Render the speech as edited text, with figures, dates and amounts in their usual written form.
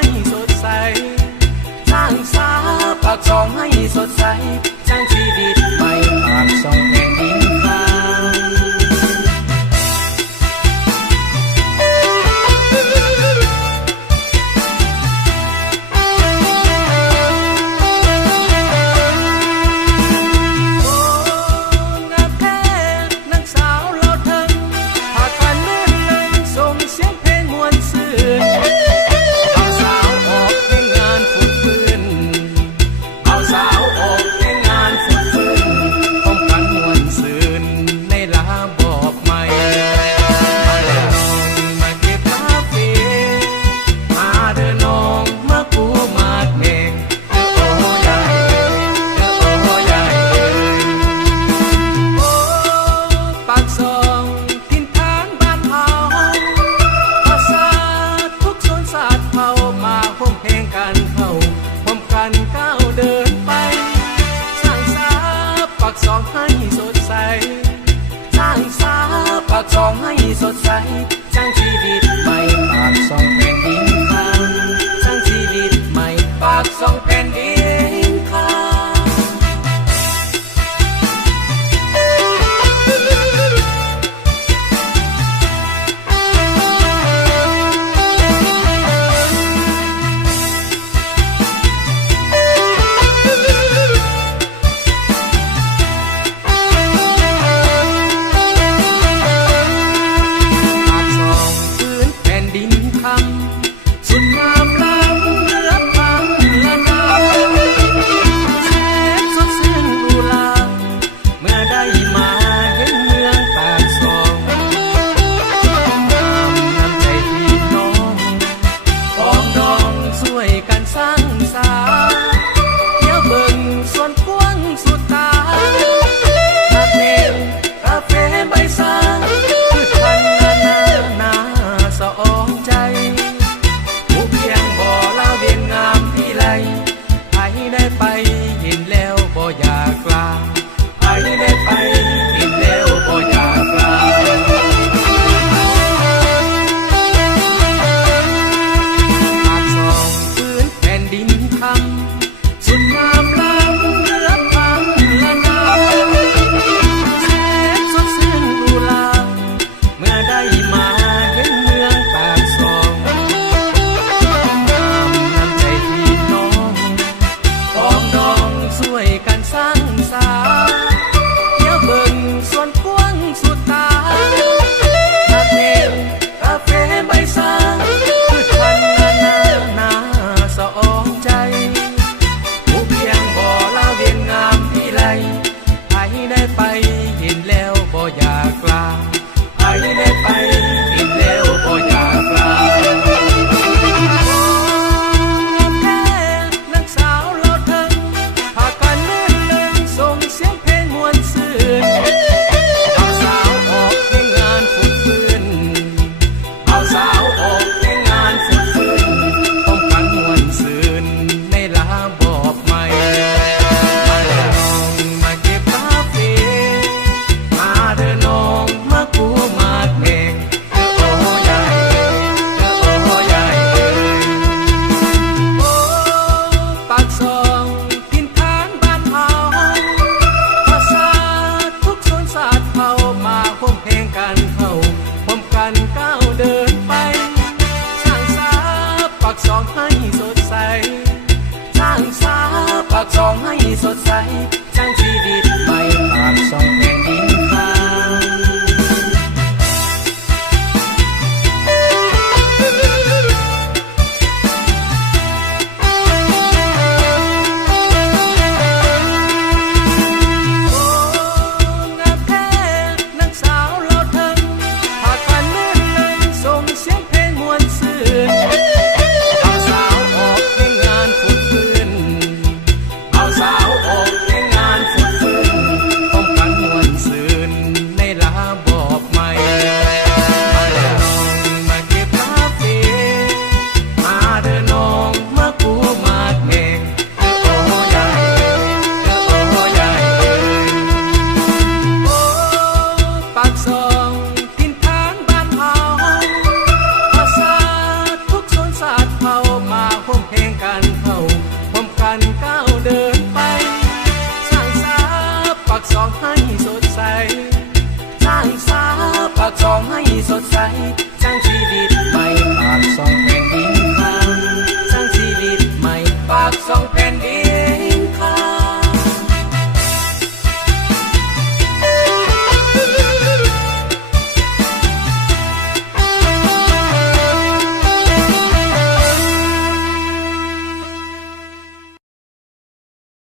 ให้สดใสสร้างสาปากสองให้สดใสสร้างชีวิตใหม่ปากสองแผ่นดินฟ้าสองให้สดใสสร้างสาปากสองให้สดใสสร้างชีวิตใหม่ปากสองแผ่นดินข้างสร้างชีวิตใหม่ปากสองแผ่นดินข้างสุดงามล้ำเรือพังละนาแสนสดชื่นอุลาเมื่อได้มาเห็นเมืองปากสองงามน้ำใจพี่น้องพ้องดองช่วยกันสร้างสรรค์เที่ยวเบิ่งสวนกว้างสุดตาทักเนมกาแฟใบสางพืชพันธุ์นาสะอองใจได้ไปเห็นแล้วบ่อยากกลาไปได้ไปเห็นแล้วบ่อยากกลาปากสองพื้นแผ่นดินคำสุดงามล้ำเรือพังละนาแสนสดชื่นอุลาเมื่อได้มาเห็นเมืองปากสองงามน้ำใจพี่น้องพ้องดองช่วยกันสร้างสรรค์เที่ยวเบิ่งสวนกว้างสุดตาทักเนมกาแฟใบสางพืชพันธุ์นาสะอองใจผู้เพียงบ่อละเวียนงามที่ไรใครได้ไปเห็นแล้วบ่อยากกลาใครได้ไปเห็นแล้วบ่อยากกลาสองให้สดใสสร้างสาปากสองให้สดใสสร้างชีวิตใหม่ปากสองแผ่นดินฟ้าสาวออก กันเข้าพร้อมกันก้าวเดินไปสร้างสาปากสองให้สดใสสร้างสาปากสองให้สดใสสร้างชีวิตใหม่ปากสองแผ่นดินคำสร้างชีวิตใหม่ปากสอง